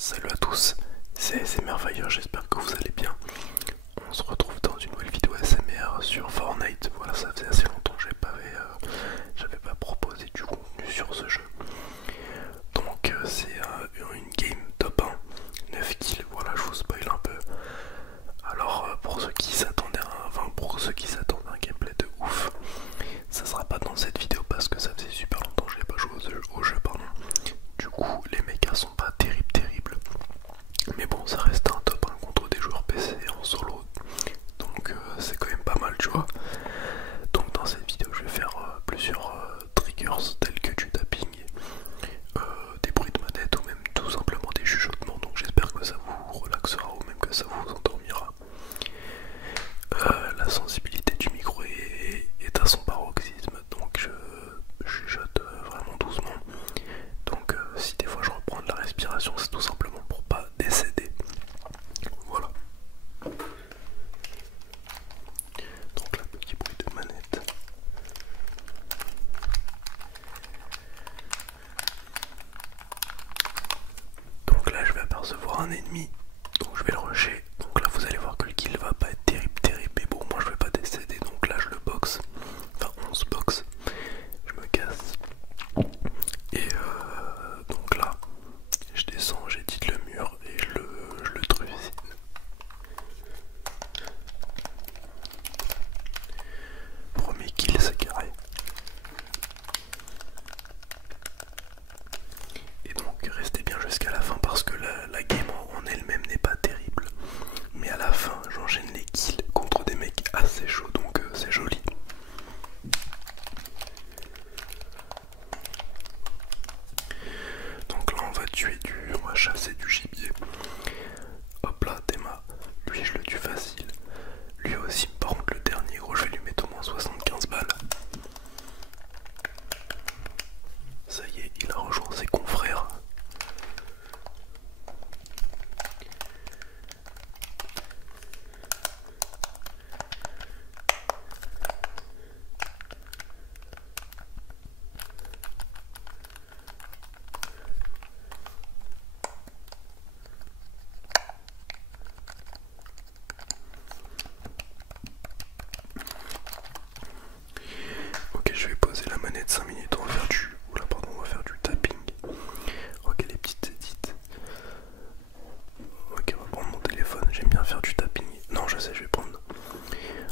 Salut à tous, c'est ASMR, j'espère que vous allez bien. On se retrouve dans une nouvelle vidéo ASMR sur Fortnite. Voilà, ça faisait assez longtemps que j'avais pas proposé du contenu sur ce jeu. Donc c'est une game top 1, 9 kills, voilà, je vous spoil un peu. Alors pour ceux qui s'attendaient à un gameplay de ouf, ça sera pas dans cette vidéo parce que ça faisait super longtemps que je n'ai pas joué au jeu, pardon. Du coup les mechas sont pas terribles. Mais bon, ça reste un top 1 contre des joueurs PC en solo. Donc c'est quand même pas mal, tu vois. Donc dans cette vidéo, je vais faire plusieurs triggers tels que du tapping, des bruits de manette ou même tout simplement des chuchotements. Donc j'espère que ça vous relaxera ou même que ça vous endormira. La sensibilité du micro est à son paroxysme, donc je chuchote vraiment doucement. Donc si des fois je reprends de la respiration, c'est tout simplement pour pas décéder. Voilà. Donc là, petit bruit de manette. Donc là je vais apercevoir un ennemi, donc je vais le rusher. Donc là vous allez voir que le kill va pas être terrible, mais bon moi je vais pas décéder, donc là je le boxe, enfin on se boxe, je me casse. Et donc là je descends, j'édite le mur et je le trucide. Premier kill, c'est carré. Et donc restez bien jusqu'à la fin parce que la game en elle-même n'est pas terrible. Mais à la fin, j'enchaîne les kills contre des mecs assez chauds, donc c'est joli. Donc là on va chasser du gibier. Hop là, Théma, lui je le tue facile. Lui aussi, par contre le dernier gros, je vais lui mettre au moins 75 balles. Ça y est, il a rejoint ses confrères. Ok, je vais poser la manette 5 minutes, on va faire on va faire du tapping. Ok, les petites édites. Ok, on va prendre mon téléphone, j'aime bien faire du tapping. Non, je sais, je vais prendre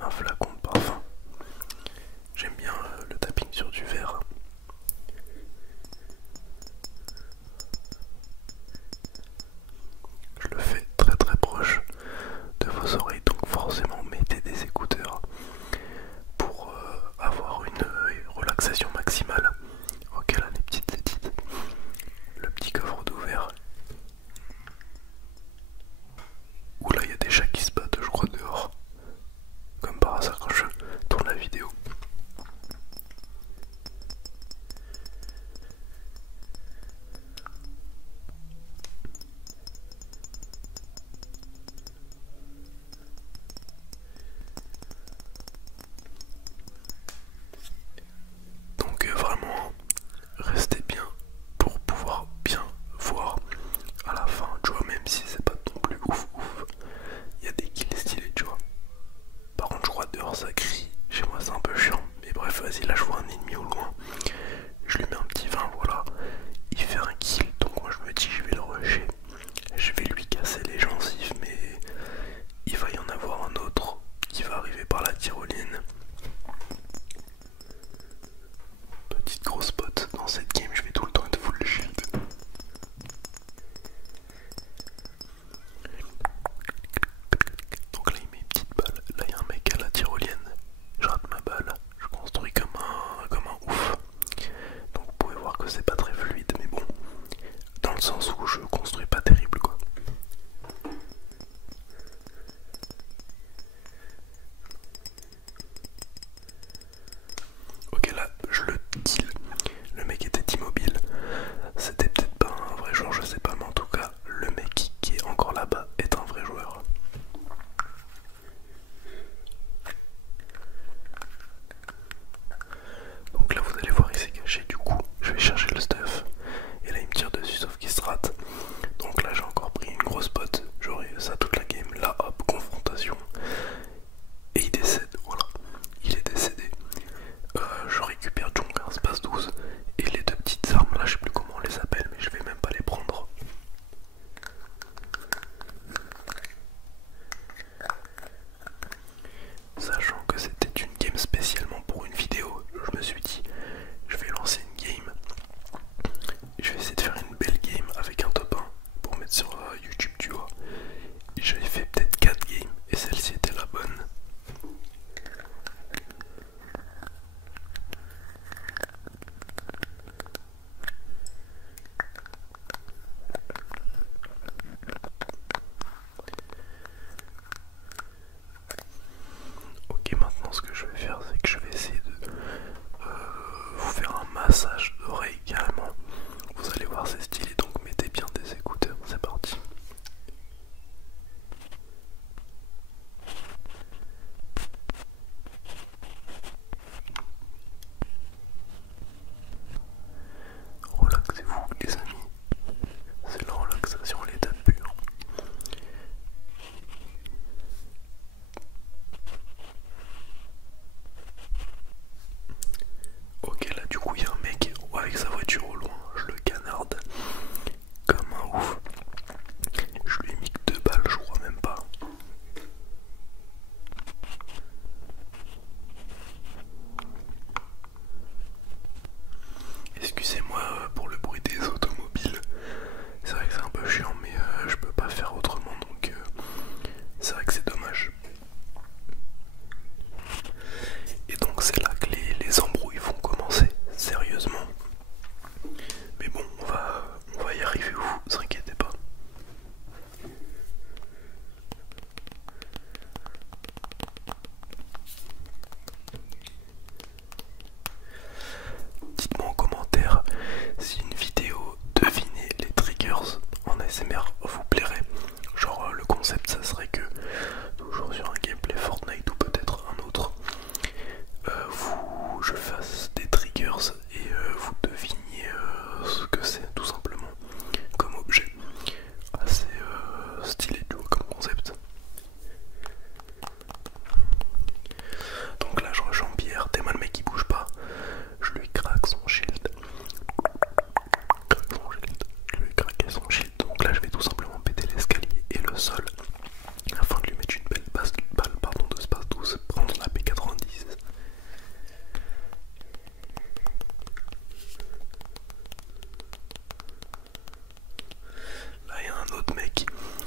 un flacon de parfum. J'aime bien le tapping sur du verre. Je le fais très proche de vos oreilles, donc forcément mettez des écouteurs pour avoir une relaxation maximale. Ok, là les petites édites, le petit coffre d'ouvert. Oula, il y a des chats qui se battent, je crois, dehors. Comme par hasard quand je tourne la vidéo. Donc vraiment, restez bien pour pouvoir bien voir à la fin, tu vois, même si c'est pas non plus ouf, il y a des kills stylés, tu vois. Par contre, je crois dehors ça crie, chez moi c'est un peu chiant, mais bref, vas-y, là je vois un ennemi au loin, je lui mets un petit 20, voilà, il fait un kill, donc moi je me dis je vais le rusher, je vais lui casser les gencives, mais il va y en avoir un autre qui va arriver par la tyrolienne. Petite grosse pote, dans cette game je vais tout le temps être full shield. Donc là il met une petite balle, là il y a un mec à la tyrolienne, je rate ma balle, je construis comme un ouf. Donc vous pouvez voir que c'est pas très fluide, mais bon, dans le sens où je construis pas terrible quoi. Ok, là je le kill, le mec était immobile, c'était peut-être pas un vrai joueur, je sais pas, mais en tout cas le mec qui est encore là-bas est un vrai joueur. Donc là vous allez voir il s'est caché, du coup je vais chercher le stuff et là il me tire dessus sauf qu'il se rate. Donc là j'ai encore je vais tout simplement péter l'escalier et le sol afin de lui mettre une belle balle de space 12, prendre la P90. Là il y a un autre mec,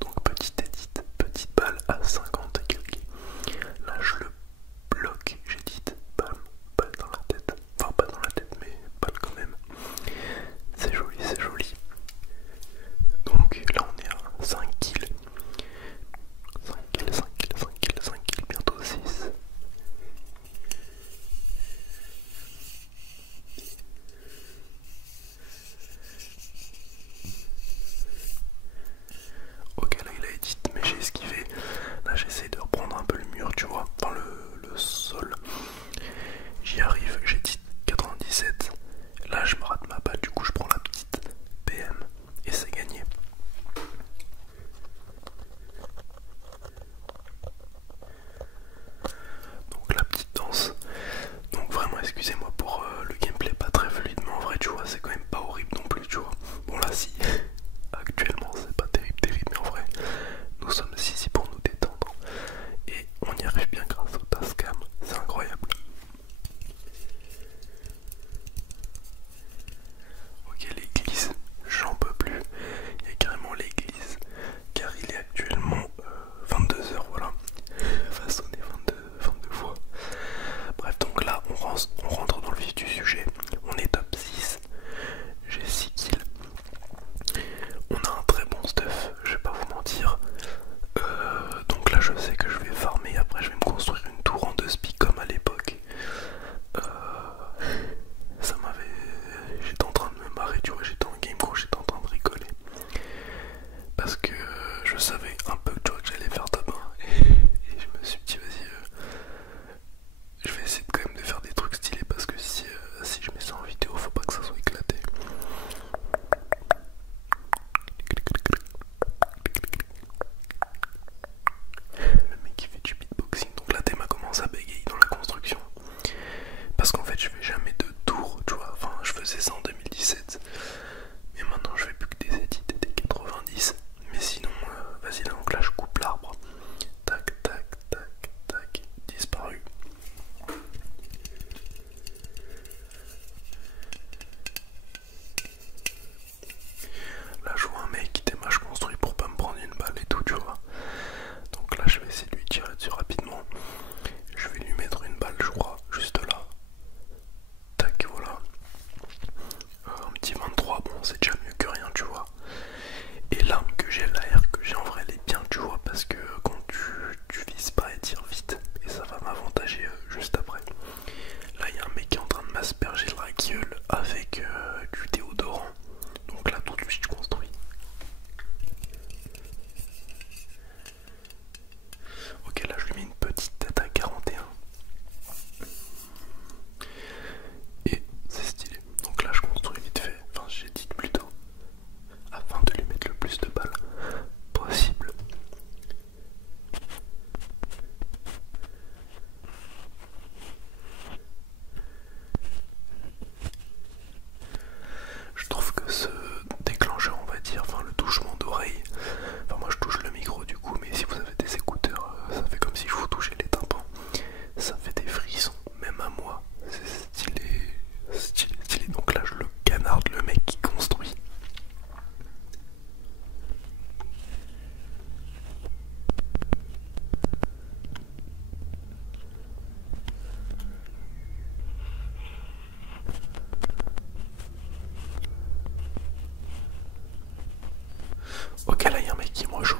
donc petite édite, petite balle à 50 et quelques. Là je le bloque, j'édite, bam, balle dans la tête. Enfin pas dans la tête mais balle quand même. C'est joli, c'est joli. Donc là on est à 5 kills. 5 kills, 5 kills, 5 kills, 5 kills, bientôt 6. Ok, là il a edit, mais j'ai esquivé. Là j'essaie de reprendre un peu le mur, tu vois, enfin le sol. J'y arrive, j'édite 97. Là je me rate ma balle, du coup je prends la petite PM et c'est gagné. Donc la petite danse. Donc vraiment excusez-moi pour le gameplay pas très fluide, mais en vrai tu vois c'est quand même pas horrible non plus, tu vois. Bon là si, actuellement c'est pas terrible, mais en vrai nous sommes ici pour nous détendre. Et on y arrive bien grâce au Tascam, c'est incroyable. Ok, l'église, j'en peux plus. Il y a carrément l'église, car il est actuellement 22 h, voilà. Va sonner 22 fois. Bref, donc là, on rentre dans le vif du sujet. On est top 6. J'ai 6 kills. On a un très bon stuff, je vais pas vous mentir. Donc là, je sais que je vais farmer. Après, je vais me construire une tour en 2 spies comme à l'époque. Ça m'avait... J'étais en train de me marrer, tu vois, j'étais en game pro, j'étais en train de rigoler. Parce que je savais un peu, tu vois, que j'allais faire top 1. Et je me suis dit, vas-y, je vais essayer quand même de faire des trucs stylés. Parce que si je mets ça en vidéo, faut pas que ça soit éclaté. Le mec qui fait du beatboxing, donc la thème a commencé à bégayer dans la construction. Parce qu'en fait je fais jamais de tour, tu vois, enfin je faisais ça en 2017. Mais maintenant je fais plus que des edits et des 90. Mais sinon, vas-y là, donc là je coupe l'arbre. Tac, tac, tac, tac, disparu. Là je vois un mec qui démarche construit pour pas me prendre une balle et tout, tu vois. Donc là je vais essayer de lui tirer dessus rapidement. Je vais lui mettre une balle, je crois, juste là. Tac, voilà. Un petit 23, bon c'est déjà mieux que rien, tu vois. Et l'arme que j'ai, l'AR que j'ai en vrai, elle est bien, tu vois, parce que quand tu vises pas, elle tire vite. Et ça va m'avantager juste après. Là il y a un mec qui est en train de m'asperger la gueule avec du déodorant. Donc là tout de suite je construis. Ok, là je lui mets une petite tête à 41. Et c'est stylé. Donc là je construis vite fait, enfin j'édite plutôt, afin de lui mettre le plus de balles possible. Je trouve que ce déclencheur, on va dire, enfin le touchement d'oreille, enfin moi je touche le micro du coup, mais si vous avez des écouteurs, ça fait comme si je vous touchais les tympans. Ça fait des frissons, même à moi. C'est stylé, stylé, stylé. Donc là je le canarde, le mec qui construit. Ok, là il y a un mec qui me rejoint.